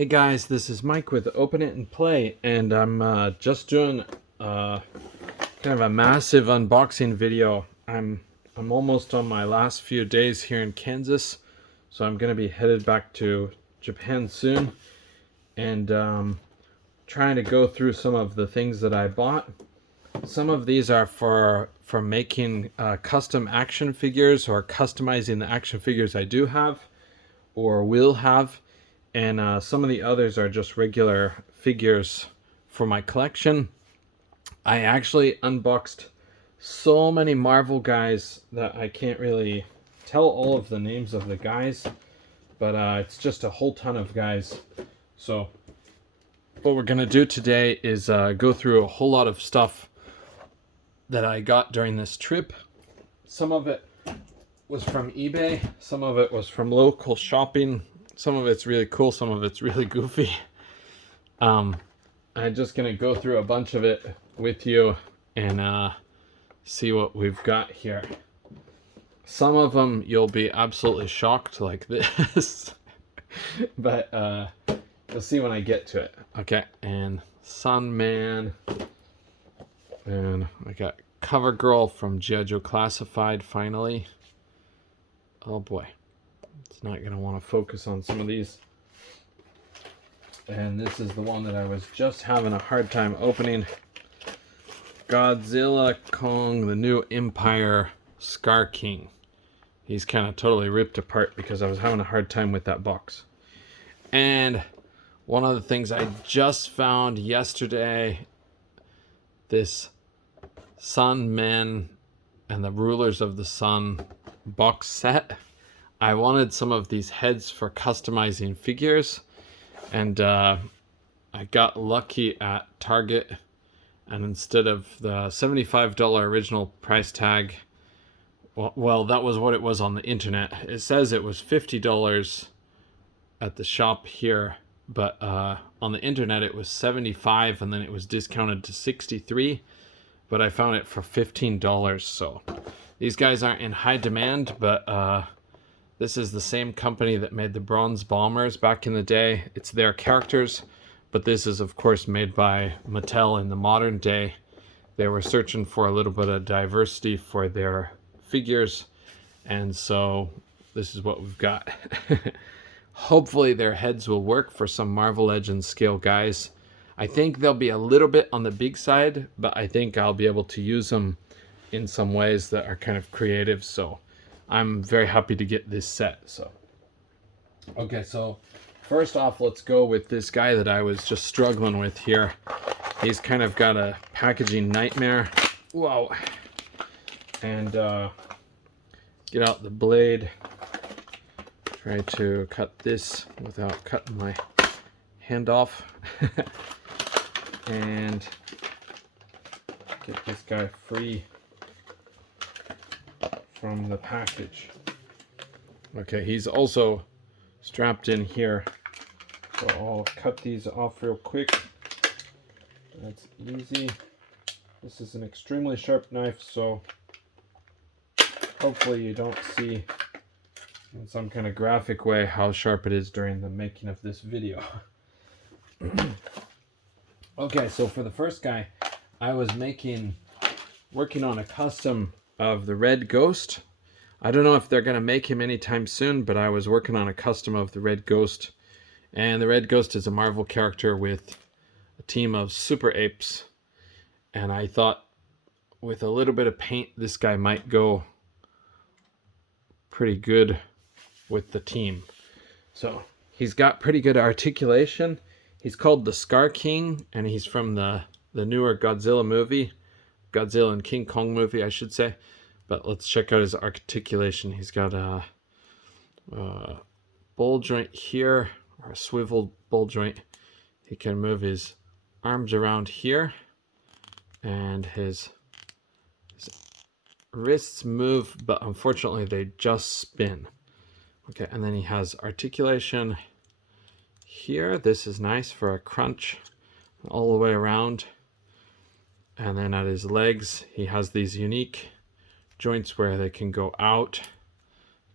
Hey guys, this is Mike with Open It and Play, and I'm just doing kind of a massive unboxing video. I'm almost on my last few days here in Kansas, so I'm gonna be headed back to Japan soon, and trying to go through some of the things that I bought. Some of these are for making custom action figures or customizing the action figures I do have or will have. And some of the others are just regular figures for my collection. I actually unboxed so many Marvel guys that I can't really tell all of the names of the guys, but it's just a whole ton of guys. So what we're gonna do today is go through a whole lot of stuff that I got during this trip. Some of it was from eBay, some of it was from local shopping. Some of it's really cool, some of it's really goofy. I'm just gonna go through a bunch of it with you and see what we've got here. Some of them you'll be absolutely shocked like this, but you'll see when I get to it. Okay, and Sunman, and I got CoverGirl from G.I. Joe Classified finally. Oh boy. It's not going to want to focus on some of these. And this is the one that I was just having a hard time opening. Godzilla Kong, the new Empire Skar King. He's kind of totally ripped apart because I was having a hard time with that box. And one of the things I just found yesterday, this Sunman and the Rulers of the Sun box set. I wanted some of these heads for customizing figures, and I got lucky at Target, and instead of the $75 original price tag, well, that was what it was on the internet. It says it was $50 at the shop here, but on the internet it was $75, and then it was discounted to $63, but I found it for $15. So these guys aren't in high demand, but this is the same company that made the Bronze Bombers back in the day. It's their characters, but this is of course made by Mattel in the modern day. They were searching for a little bit of diversity for their figures, and so this is what we've got. Hopefully their heads will work for some Marvel Legends scale guys. I think they'll be a little bit on the big side, but I think I'll be able to use them in some ways that are kind of creative, so I'm very happy to get this set. So okay, so first off, let's go with this guy that I was just struggling with here. He's kind of got a packaging nightmare. Whoa. And get out the blade. Try to cut this without cutting my hand off. And get this guy free from the package. Okay, he's also strapped in here, so I'll cut these off real quick. That's easy. This is an extremely sharp knife, so hopefully you don't see in some kind of graphic way how sharp it is during the making of this video. Okay, so for the first guy, I was working on a custom of the Red Ghost. I don't know if they're going to make him anytime soon, but I was working on a custom of the Red Ghost. And the Red Ghost is a Marvel character with a team of super apes. And I thought with a little bit of paint, this guy might go pretty good with the team. So he's got pretty good articulation. He's called the Skar King, and he's from the newer Godzilla movie. Godzilla and King Kong movie, I should say. But let's check out his articulation. He's got a ball joint here, or a swivel ball joint. He can move his arms around here, and his wrists move, but unfortunately they just spin. Okay, and then he has articulation here. This is nice for a crunch all the way around. And then at his legs, he has these unique joints where they can go out,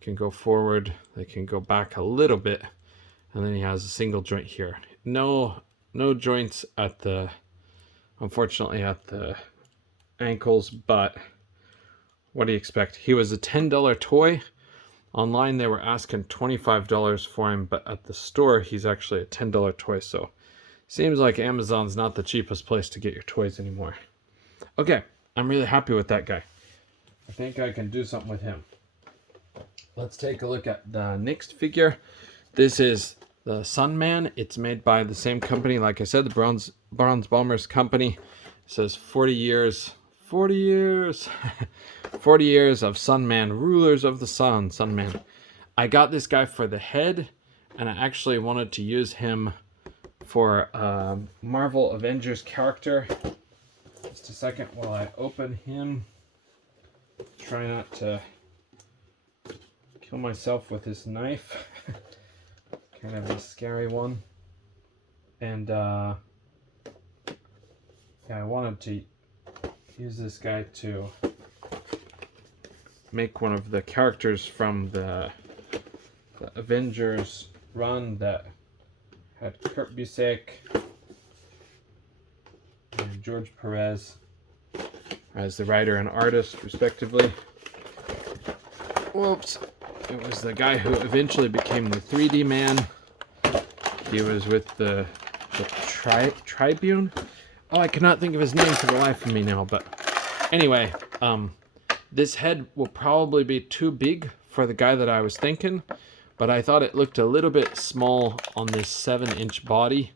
can go forward, they can go back a little bit, and then he has a single joint here. No joints at the, unfortunately, at the ankles, but what do you expect? He was a $10 toy. Online they were asking $25 for him, but at the store he's actually a $10 toy, so seems like Amazon's not the cheapest place to get your toys anymore. Okay, I'm really happy with that guy. I think I can do something with him. Let's take a look at the next figure. This is the Sunman. It's made by the same company, like I said, the Bronze Bombers company. It says 40 years 40 years 40 years of Sunman, rulers of the sun. Sunman. I got this guy for the head, and I actually wanted to use him for Marvel Avengers character. Just a second while I open him. Try not to kill myself with this knife. Kind of a scary one. And yeah, I wanted to use this guy to make one of the characters from the Avengers run that had Kurt Busiek and George Perez as the writer and artist, respectively. Whoops. It was the guy who eventually became the 3D man. He was with the Tribune. Oh, I cannot think of his name for the life of me now, but anyway, this head will probably be too big for the guy that I was thinking, but I thought it looked a little bit small on this 7-inch body,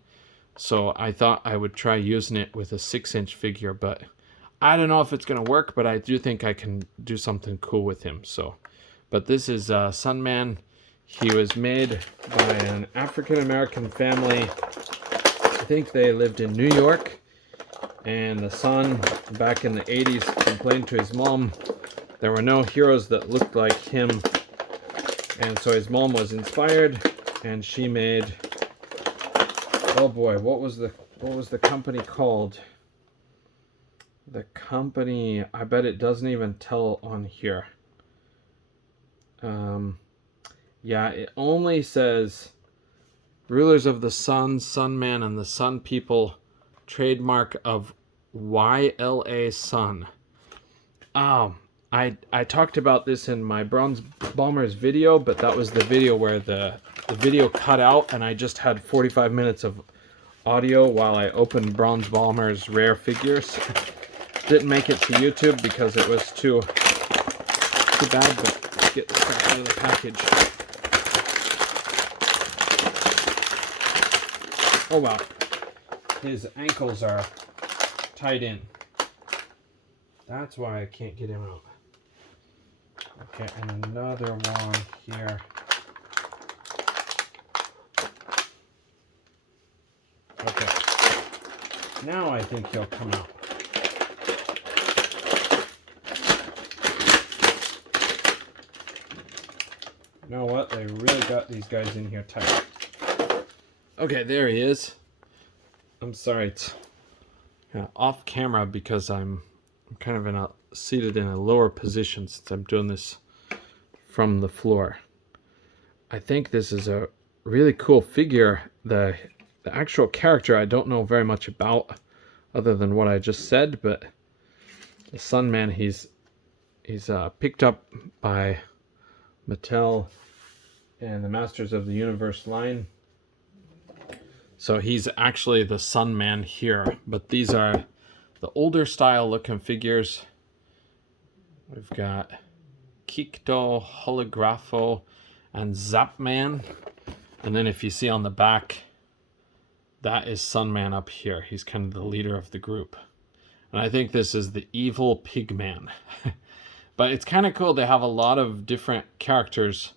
so I thought I would try using it with a 6-inch figure, but I don't know if it's going to work, but I do think I can do something cool with him. So, but this is Sunman. He was made by an African-American family. I think they lived in New York, and the son back in the 80s complained to his mom there were no heroes that looked like him, and so his mom was inspired, and she made, oh boy, what was the company called? The company, I bet it doesn't even tell on here. Yeah, it only says Rulers of the Sun, Sunman, and the Sun People, trademark of YLA Sun. I talked about this in my Bronze Bombers video, but that was the video where the video cut out, and I just had 45 minutes of audio while I opened Bronze Bombers rare figures. Didn't make it to YouTube because it was too bad, but let's get the stuff out of the package. Oh wow, his ankles are tied in. That's why I can't get him out. Okay, and another one here. Okay, now I think he'll come out. You know what? They really got these guys in here tight. Okay, there he is. I'm sorry, it's off camera because I'm kind of seated in a lower position since I'm doing this from the floor. I think this is a really cool figure. The actual character I don't know very much about other than what I just said, but the Sunman, he's picked up by Mattel and the Masters of the Universe line. So he's actually the Sunman here, but these are the older style looking figures. We've got Kikto, Holographo, and Zapman. And then if you see on the back, that is Sunman up here. He's kind of the leader of the group. And I think this is the evil Pigman. But it's kind of cool. They have a lot of different characters.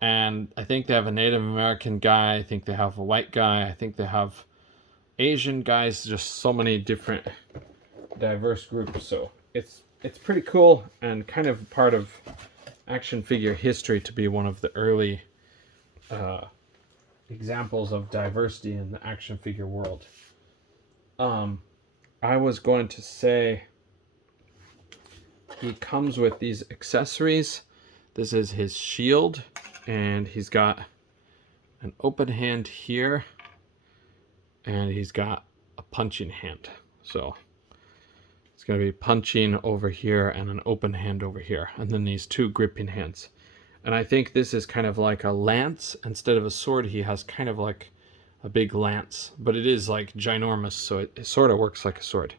And I think they have a Native American guy. I think they have a white guy. I think they have Asian guys. Just so many different diverse groups. So it's pretty cool and kind of part of action figure history to be one of the early examples of diversity in the action figure world. I was going to say he comes with these accessories. This is his shield, and he's got an open hand here, and he's got a punching hand. So it's going to be punching over here and an open hand over here, and then these two gripping hands. And I think this is kind of like a lance. Instead of a sword, he has kind of like a big lance, but it is like ginormous, so it sort of works like a sword.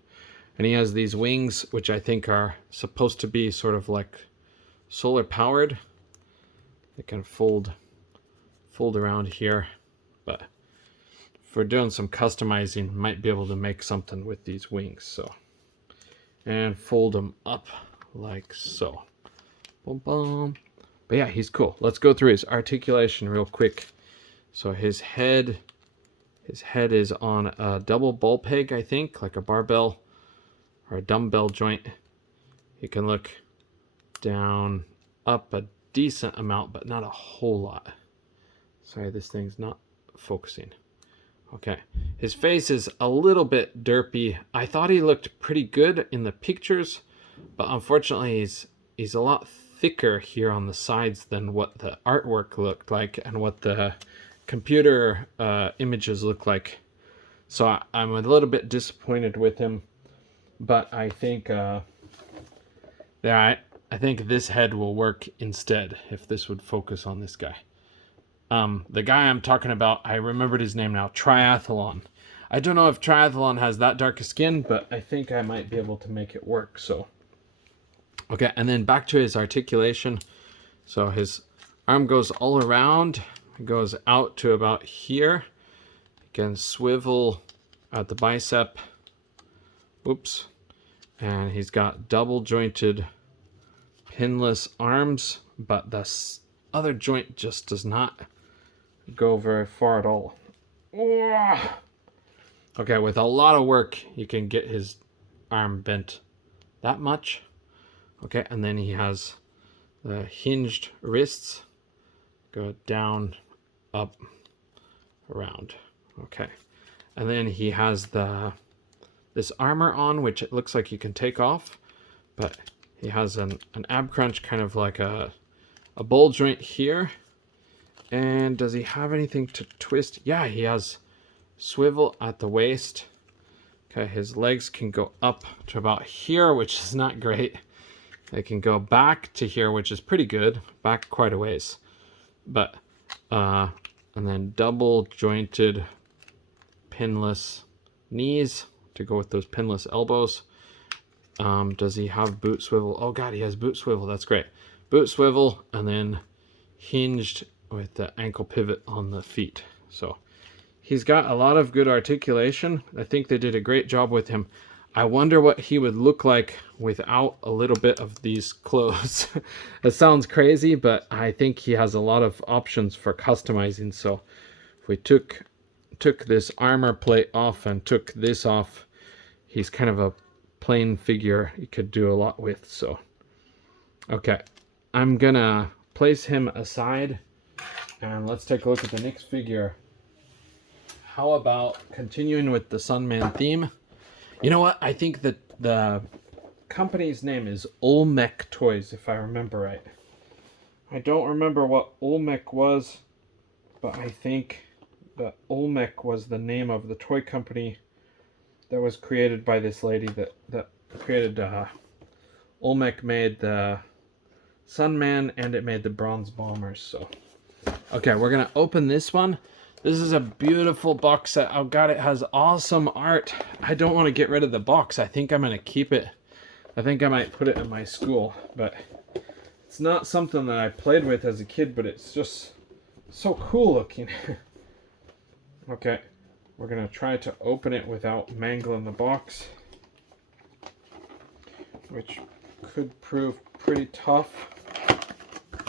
And he has these wings, which I think are supposed to be sort of like solar powered. They can fold around here, but if we're doing some customizing, might be able to make something with these wings. So, and fold them up like so. Boom, boom. But yeah, he's cool. Let's go through his articulation real quick. So his head is on a double ball peg, I think, like a barbell or a dumbbell joint. You can look down, up a decent amount, but not a whole lot. Sorry, this thing's not focusing. Okay, his face is a little bit derpy. I thought he looked pretty good in the pictures, but unfortunately he's a lot thicker here on the sides than what the artwork looked like and what the computer images look like. So I'm a little bit disappointed with him, but I think I think this head will work instead if this would focus on this guy. The guy I'm talking about, I remembered his name now, Triathlon. I don't know if Triathlon has that dark a skin, but I think I might be able to make it work. So, okay, and then back to his articulation. So his arm goes all around, it goes out to about here. You can swivel at the bicep. Oops. And he's got double jointed pinless arms, but the other joint just does not go very far at all. Okay, with a lot of work, you can get his arm bent that much. Okay, and then he has the hinged wrists. Go down, up, around. Okay, and then he has this armor on, which it looks like you can take off, but he has an ab crunch, kind of like a ball joint here. And does he have anything to twist? Yeah, he has swivel at the waist. Okay, his legs can go up to about here, which is not great. They can go back to here, which is pretty good. Back quite a ways. But, and then double jointed pinless knees to go with those pinless elbows. Does he have boot swivel? Oh God, he has boot swivel. That's great. Boot swivel, and then hinged with the ankle pivot on the feet. So he's got a lot of good articulation. I think they did a great job with him. I wonder what he would look like without a little bit of these clothes. It sounds crazy, but I think he has a lot of options for customizing. So if we took this armor plate off and took this off, he's kind of a plain figure you could do a lot with. So okay, I'm gonna place him aside and let's take a look at the next figure. How about continuing with the Sunman theme? You know what? I think that the company's name is Olmec Toys, if I remember right. I don't remember what Olmec was, but I think that Olmec was the name of the toy company that was created by this lady that created Olmec made the Sunman, and it made the Bronze Bombers. So okay, we're gonna open this one. This is a beautiful box set. Oh God, it has awesome art. I don't want to get rid of the box. I think I'm gonna keep it. I think I might put it in my school, but it's not something that I played with as a kid, but it's just so cool looking. Okay, we're gonna try to open it without mangling the box, which could prove pretty tough.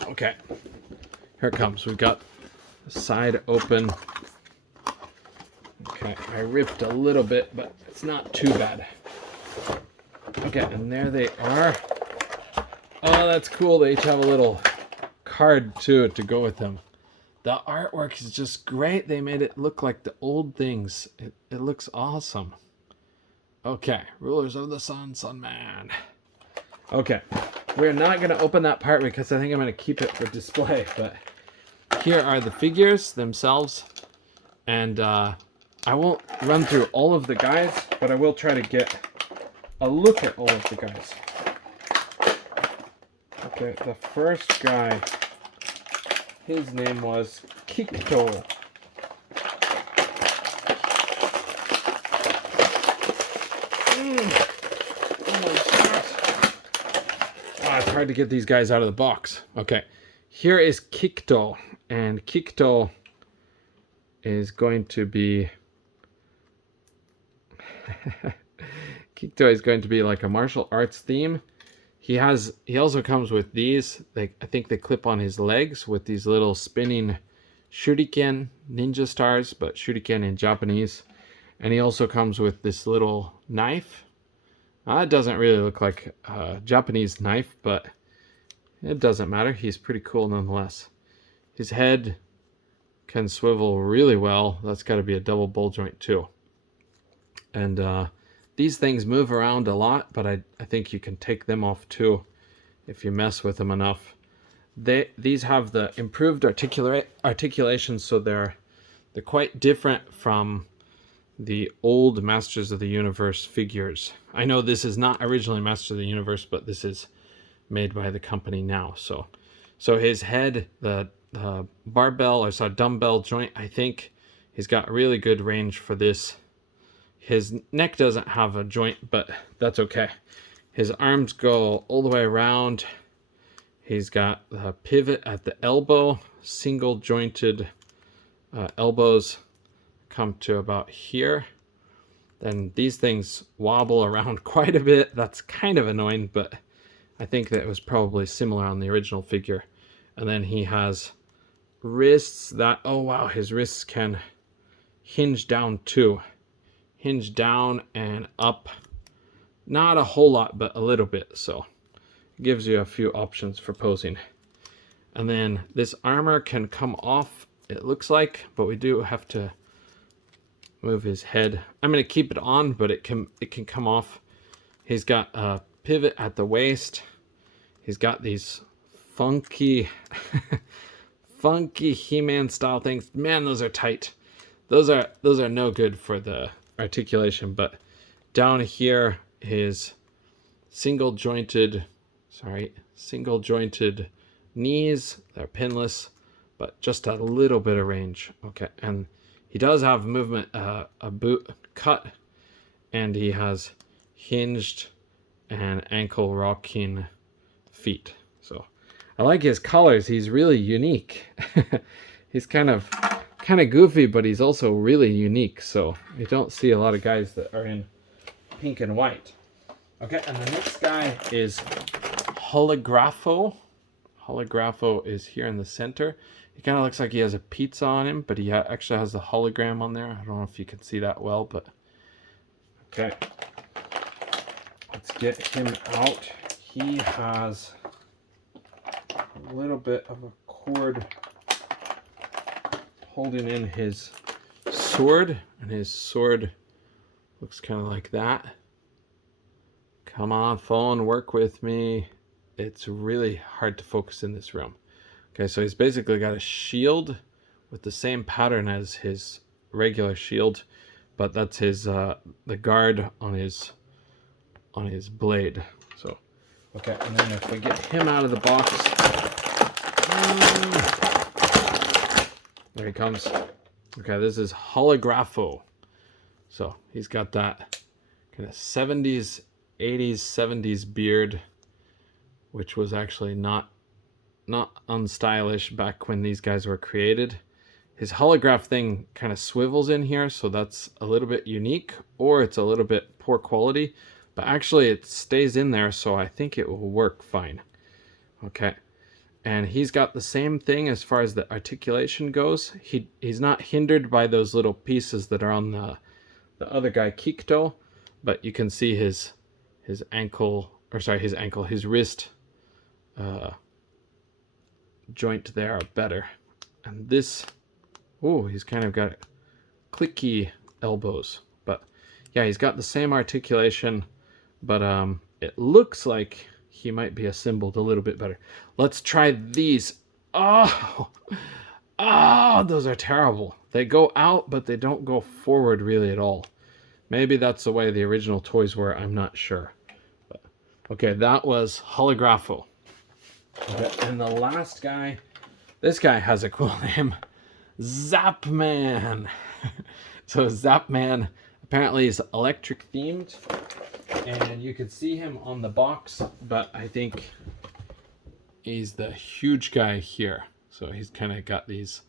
Okay, here it comes. We've got the side open. Okay, I ripped a little bit, but it's not too bad. Okay, and there they are. Oh, that's cool. They each have a little card too to go with them. The artwork is just great. They made it look like the old things. It looks awesome. Okay, Rulers of the Sun, Sunman. Okay, we're not going to open that part because I think I'm going to keep it for display, but here are the figures themselves, and I won't run through all of the guys, but I will try to get a look at all of the guys. Okay, the first guy, his name was Kikto. Oh my gosh. Ah, it's hard to get these guys out of the box. Okay, here is Kikto, and Kikto is going to be Kikto is going to be like a martial arts theme. He also comes with these. I think they clip on his legs with these little spinning shuriken ninja stars, but shuriken in Japanese. And he also comes with this little knife. It doesn't really look like a Japanese knife, but it doesn't matter. He's pretty cool nonetheless. His head can swivel really well. That's got to be a double ball joint too. And these things move around a lot, but I think you can take them off too if you mess with them enough. These have the improved articulation, so they're quite different from the old Masters of the Universe figures. I know this is not originally Masters of the Universe, but this is made by the company now. So his head, the barbell or dumbbell joint, I think he's got really good range for this. His neck doesn't have a joint, but that's okay. His arms go all the way around. He's got a pivot at the elbow, single jointed elbows come to about here. Then these things wobble around quite a bit. That's kind of annoying, but I think that it was probably similar on the original figure. And then he has wrists that, oh wow, his wrists can hinge down too. Hinge down and up. Not a whole lot, but a little bit. So it gives you a few options for posing. And then this armor can come off, it looks like, but we do have to move his head. I'm going to keep it on, but it can come off. He's got a pivot at the waist. He's got these funky funky He-Man style things. Man, those are tight. Those are no good for the articulation, but down here his single jointed knees, they're pinless, but just a little bit of range. Okay, and he does have movement, a boot cut, and he has hinged and ankle rocking feet. So I like his colors. He's really unique. He's kind of goofy, but he's also really unique. So you don't see a lot of guys that are in pink and white. Okay, and the next guy is Holographo. Holographo is here in the center. He kind of looks like he has a pizza on him, but he actually has the hologram on there. I don't know if you can see that well, but okay. Let's get him out. He has a little bit of a cord holding in his sword, and his sword looks kind of like that. Come on, phone, work with me. It's really hard to focus in this room. Okay, so he's basically got a shield with the same pattern as his regular shield, but that's his the guard on his blade. So, okay, and then if we get him out of the box, there he comes. Okay, this is Holographo. So he's got that kind of 70s, 80s, 70s beard, which was actually not unstylish back when these guys were created. His holograph thing kind of swivels in here, so that's a little bit unique, or it's a little bit poor quality, but actually it stays in there, so I think it will work fine. Okay, and he's got the same thing as far as the articulation goes. He's not hindered by those little pieces that are on the other guy, Kikto, but you can see his wrist joint there better. And this, oh, he's kind of got clicky elbows, but yeah, he's got the same articulation, but it looks like he might be assembled a little bit better. Let's try these. Oh, Oh, those are terrible. They go out, but they don't go forward really at all. Maybe that's the way the original toys were. I'm not sure. But, okay, that was Holographo. Okay, and the last guy, this guy has a cool name. Zapman. So Zapman apparently is electric themed. And you can see him on the box, but I think he's the huge guy here. So he's kind of got these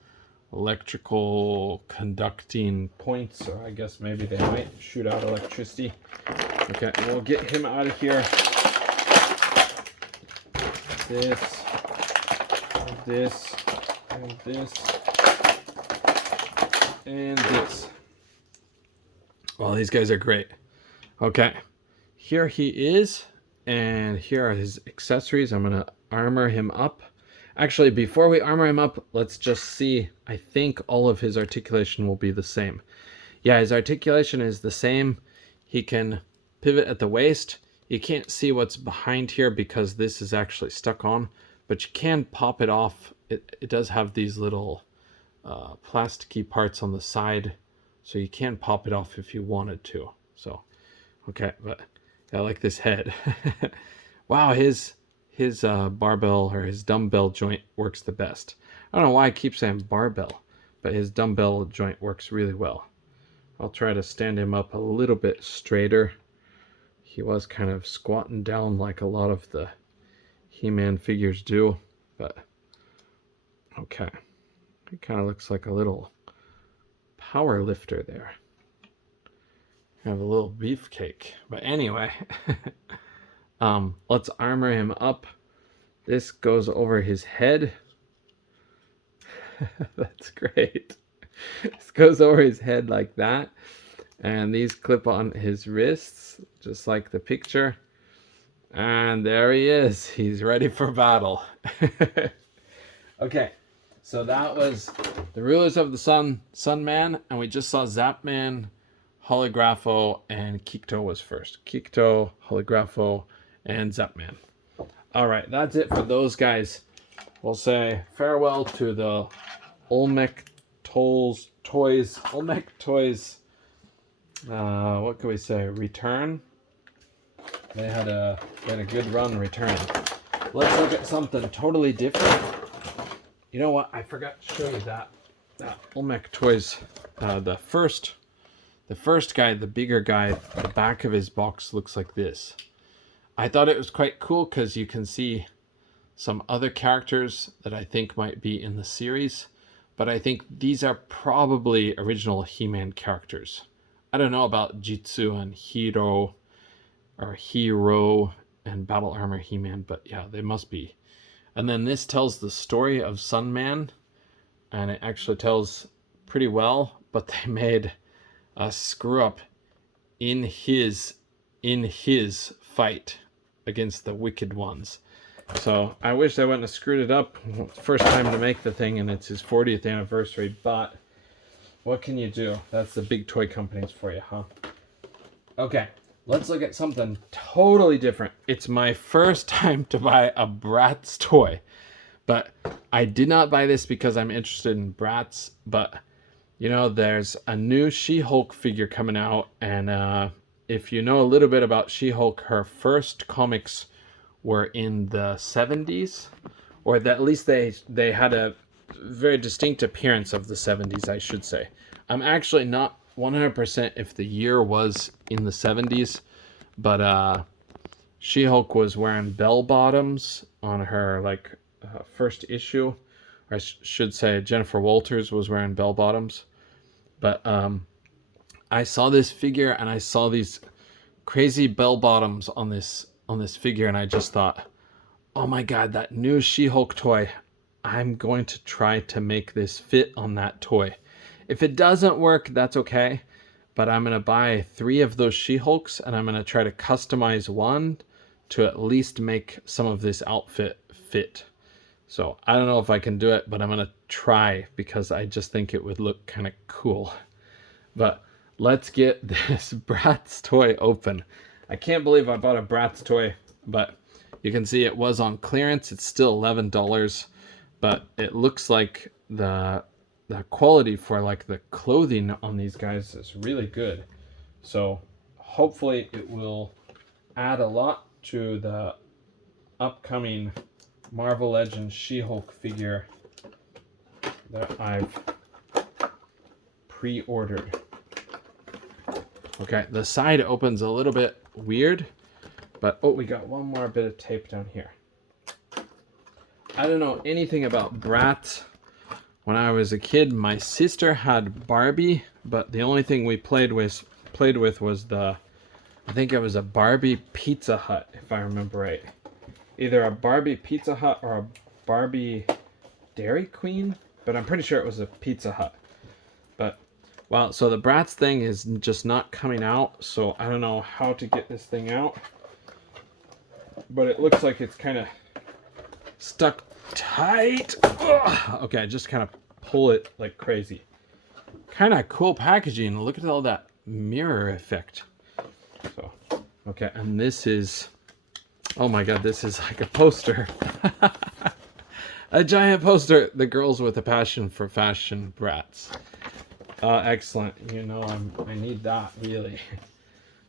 electrical conducting points, or I guess maybe they might shoot out electricity. Okay, we'll get him out of here. This, and this, and this, and this. Well, these guys are great. Okay, here he is, and here are his accessories. I'm gonna armor him up. Actually, before we armor him up, let's just see. I think all of his articulation will be the same. Yeah, his articulation is the same. He can pivot at the waist. You can't see what's behind here because this is actually stuck on, but you can pop it off. It does have these little plasticky parts on the side, so you can pop it off if you wanted to. So, okay, but I like this head. Wow, his barbell or his dumbbell joint works the best. I don't know why I keep saying barbell, but his dumbbell joint works really well. I'll try to stand him up a little bit straighter. He was kind of squatting down like a lot of the He-Man figures do, but okay. He kind of looks like a little power lifter there. Kind of a little beefcake. But anyway, let's armor him up. This goes over his head. That's great. This goes over his head like that. And these clip on his wrists, just like the picture. And there he is. He's ready for battle. Okay, so that was the Rulers of the Sun, Sunman, and we just saw Zapman, Holographo, and Kikto was first. Kikto, Holographo, and Zapman. All right, that's it for those guys. We'll say farewell to the Olmec Toys. Olmec Toys. What can we say? Return. They had a good run returning. Let's look at something totally different. You know what? I forgot to show you that Olmec Toys. The first guy, the bigger guy, the back of his box looks like this. I thought it was quite cool because you can see some other characters that I think might be in the series, but I think these are probably original He-Man characters. I don't know about Jitsu and Hero and Battle Armor He-Man, but yeah, they must be. And then this tells the story of Sunman, and it actually tells pretty well, but they made a screw up in his fight against the Wicked Ones. So I wish they wouldn't have screwed it up. First time to make the thing, and it's his 40th anniversary, but what can you do? That's the big toy companies for you, huh? Okay, let's look at something totally different. It's my first time to buy a Bratz toy, but I did not buy this because I'm interested in Bratz, but you know, there's a new She-Hulk figure coming out, and if you know a little bit about She-Hulk, her first comics were in the 70s, or at least they had a very distinct appearance of the 70s, I should say. I'm actually not 100% if the year was in the 70s, but She-Hulk was wearing bell bottoms on her first issue, or I should say Jennifer Walters was wearing bell bottoms. But I saw this figure and I saw these crazy bell bottoms on this figure, and I just thought, oh my god, that new She-Hulk toy, I'm going to try to make this fit on that toy. If it doesn't work, that's okay, but I'm going to buy 3 of those She-Hulks, and I'm going to try to customize one to at least make some of this outfit fit. So I don't know if I can do it, but I'm going to try because I just think it would look kind of cool. But let's get this Bratz toy open. I can't believe I bought a Bratz toy, but you can see it was on clearance. It's still $11, but it looks like the quality for like the clothing on these guys is really good. So hopefully it will add a lot to the upcoming Marvel Legends She-Hulk figure that I've pre-ordered. Okay, the side opens a little bit weird, but oh, we got one more bit of tape down here. I don't know anything about Bratz. When I was a kid, my sister had Barbie, but the only thing we played with was the, I think it was a Barbie Pizza Hut, if I remember right. Either a Barbie Pizza Hut or a Barbie Dairy Queen, but I'm pretty sure it was a Pizza Hut. But, well, so the Bratz thing is just not coming out, so I don't know how to get this thing out. But it looks like it's kind of stuck tight. Ugh. Okay, just kind of pull it like crazy. Kind of cool packaging. Look at all that mirror effect. So, okay, and this is, oh my god, this is like a poster. A giant poster. The girls with a passion for fashion, Bratz. Excellent. You know, I need that, really.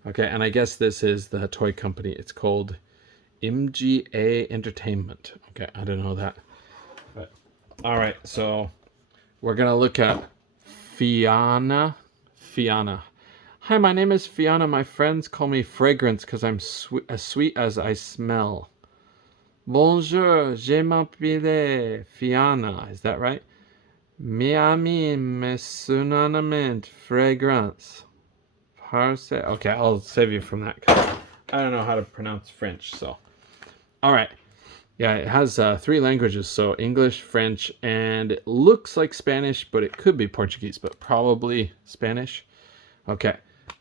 Okay, and I guess this is the toy company. It's called MGA Entertainment. Okay, I don't know that. But all right, so we're gonna look at Fianna. Hi, my name is Fianna. My friends call me Fragrance because I'm as sweet as I smell. Bonjour, je m'appelle Fianna. Is that right? Mi ami me synonymement fragrance. Parse. Okay, I'll save you from that because I don't know how to pronounce French. So, all right. Yeah, it has 3 languages, so English, French, and it looks like Spanish, but it could be Portuguese, but probably Spanish. Okay,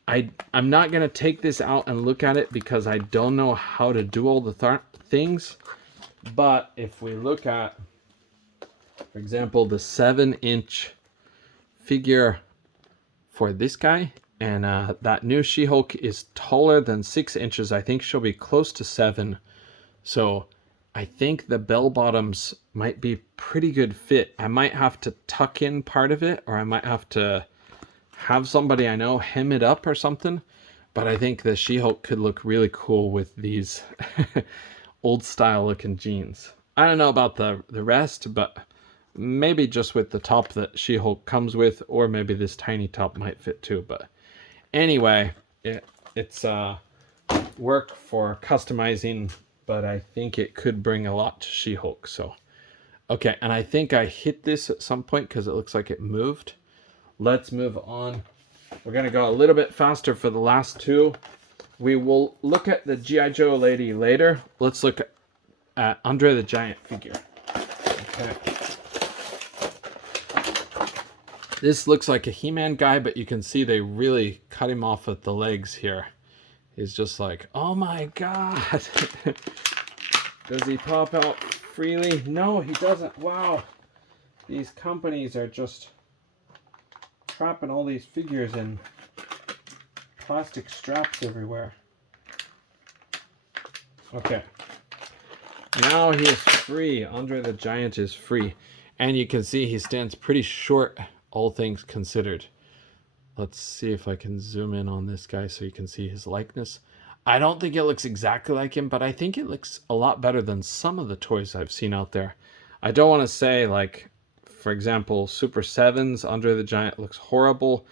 I'm not going to take this out and look at it because I don't know how to do all the things, but if we look at, for example, the 7-inch figure for this guy, and that new She-Hulk is taller than 6 inches. I think she'll be close to 7, so I think the bell bottoms might be pretty good fit. I might have to tuck in part of it, or I might have to have somebody I know hem it up or something. But I think the She-Hulk could look really cool with these old style looking jeans. I don't know about the rest, but maybe just with the top that She-Hulk comes with, or maybe this tiny top might fit too. But anyway, it's work for customizing, but I think it could bring a lot to She-Hulk. So, okay, and I think I hit this at some point because it looks like it moved. Let's move on. We're going to go a little bit faster for the last 2. We will look at the G.I. Joe lady later. Let's look at Andre the Giant figure. Okay. This looks like a He-Man guy, but you can see they really cut him off at the legs here. He's just like, oh my god. Does he pop out freely? No, he doesn't. Wow. These companies are just trapping all these figures in plastic straps everywhere. Okay. Now he is free. Andre the Giant is free. And you can see he stands pretty short, all things considered. Let's see if I can zoom in on this guy so you can see his likeness. I don't think it looks exactly like him, but I think it looks a lot better than some of the toys I've seen out there. I don't want to say, like, for example, Super 7's Andre the Giant looks horrible,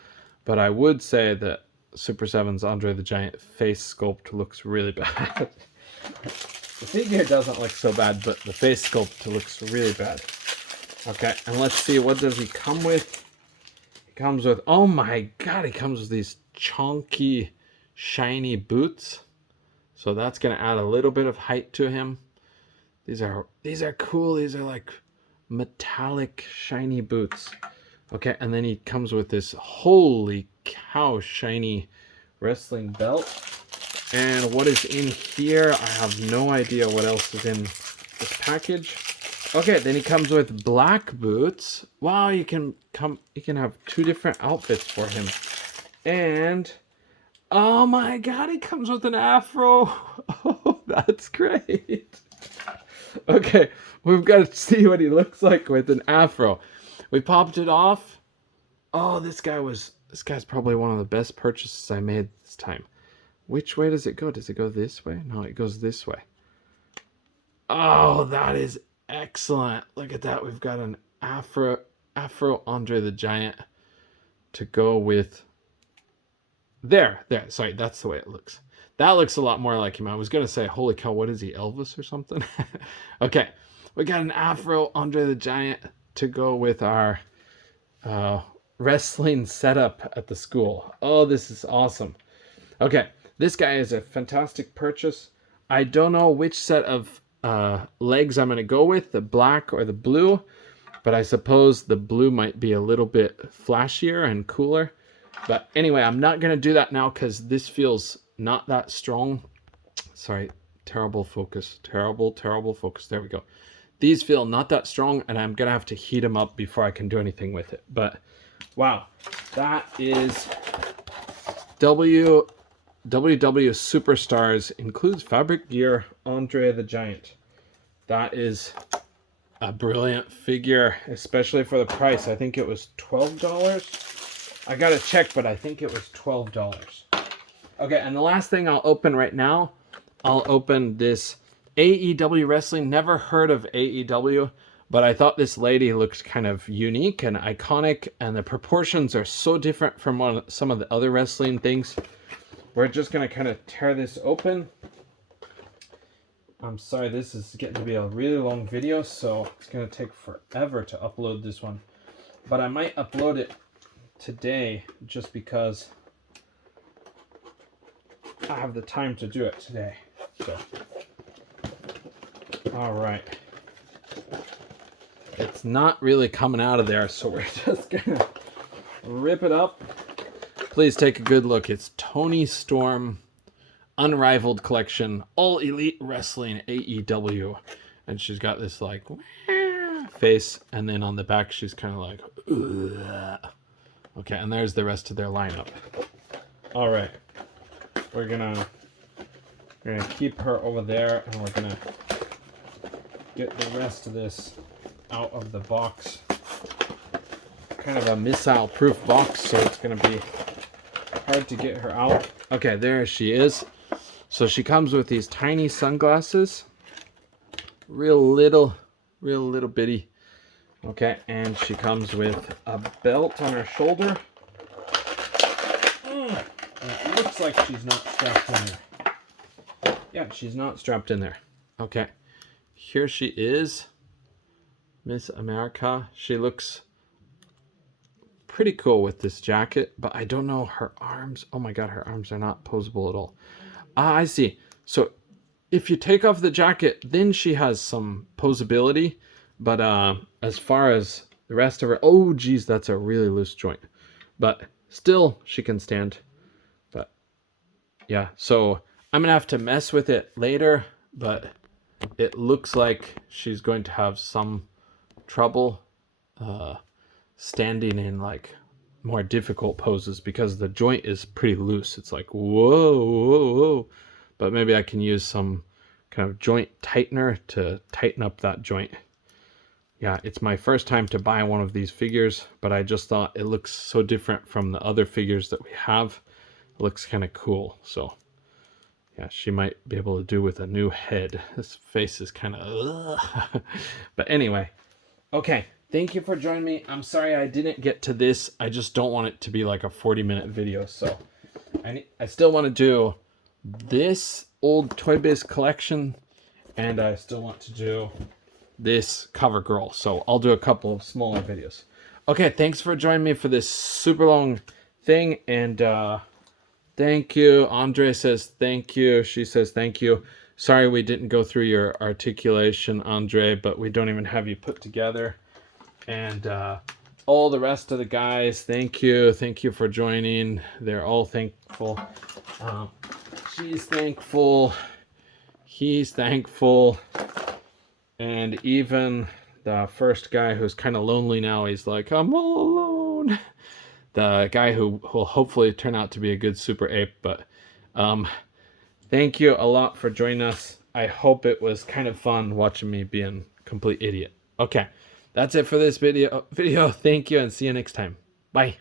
but I would say that Super 7's Andre the Giant face sculpt looks really bad. The figure doesn't look so bad, but the face sculpt looks really bad. Okay, and let's see, what does he come with? He comes with, oh my god, he comes with these chunky, shiny boots. So that's going to add a little bit of height to him. These are cool. These are like metallic, shiny boots. Okay, and then he comes with this, holy cow, shiny wrestling belt. And what is in here? I have no idea what else is in this package. Okay, then he comes with black boots. Wow, you can have 2 different outfits for him. And oh my god, he comes with an afro. Oh, that's great. Okay, we've got to see what he looks like with an afro. We popped it off. Oh, this guy's probably one of the best purchases I made this time. Which way does it go? Does it go this way? No, it goes this way. Oh, that is excellent. Look at that. We've got an Afro Andre the Giant to go with. There. Sorry, that's the way it looks. That looks a lot more like him. I was going to say, holy cow, what is he, Elvis or something? Okay, we got an Afro Andre the Giant to go with our wrestling setup at the school. Oh, this is awesome. Okay, this guy is a fantastic purchase. I don't know which set of legs I'm going to go with, the black or the blue, but I suppose the blue might be a little bit flashier and cooler. But anyway, I'm not going to do that now because this feels not that strong. Sorry, terrible focus. Terrible focus. There we go. These feel not that strong, and I'm going to have to heat them up before I can do anything with it. But wow, that is WW Superstars, includes fabric gear, Andre the Giant. That is a brilliant figure, especially for the price. I think it was $12. I gotta check, but I think it was $12. Okay, and the last thing I'll open right now, I'll open this AEW Wrestling. Never heard of AEW, but I thought this lady looked kind of unique and iconic, and the proportions are so different from some of the other wrestling things. We're just going to kind of tear this open. I'm sorry, this is getting to be a really long video, so it's going to take forever to upload this one. But I might upload it today just because I have the time to do it today. So, all right. It's not really coming out of there, so we're just going to rip it up. Please take a good look. It's Toni Storm, Unrivaled Collection, All Elite Wrestling AEW. And she's got this like face, and then on the back she's kind of like, ugh. Okay, and there's the rest of their lineup. All right, we're gonna keep her over there, and we're gonna get the rest of this out of the box. Kind of a missile-proof box, so it's gonna be hard to get her out. Okay, there she is. So she comes with these tiny sunglasses, real little bitty. Okay, and she comes with a belt on her shoulder. And it looks like she's not strapped in there. Yeah, she's not strapped in there. Okay, here she is, Miss America. She looks pretty cool with this jacket, but I don't know her arms. Oh my god, her arms are not posable at all. I see. So if you take off the jacket, then she has some posability, but as far as the rest of her, oh geez, that's a really loose joint, but still she can stand. But yeah, so I'm gonna have to mess with it later, but it looks like she's going to have some trouble standing in like more difficult poses because the joint is pretty loose. It's like whoa. But maybe I can use some kind of joint tightener to tighten up that joint. Yeah, it's my first time to buy one of these figures, but I just thought it looks so different from the other figures that we have. It looks kind of cool. So yeah, she might be able to do with a new head. This face is kind of but anyway, okay. Thank you for joining me. I'm sorry I didn't get to this. I just don't want it to be like a 40-minute video. So I still want to do this old Toy Biz collection, and I still want to do this cover girl. So I'll do a couple of smaller videos. Okay, thanks for joining me for this super long thing. And thank you. Andre says thank you. She says thank you. Sorry we didn't go through your articulation, Andre, but we don't even have you put together. And all the rest of the guys, thank you for joining. They're all thankful. She's thankful, he's thankful, and even the first guy who's kind of lonely now, he's like, I'm all alone. The guy who will hopefully turn out to be a good super ape. But thank you a lot for joining us. I hope it was kind of fun watching me being a complete idiot. Okay. That's it for this video. Thank you and see you next time. Bye.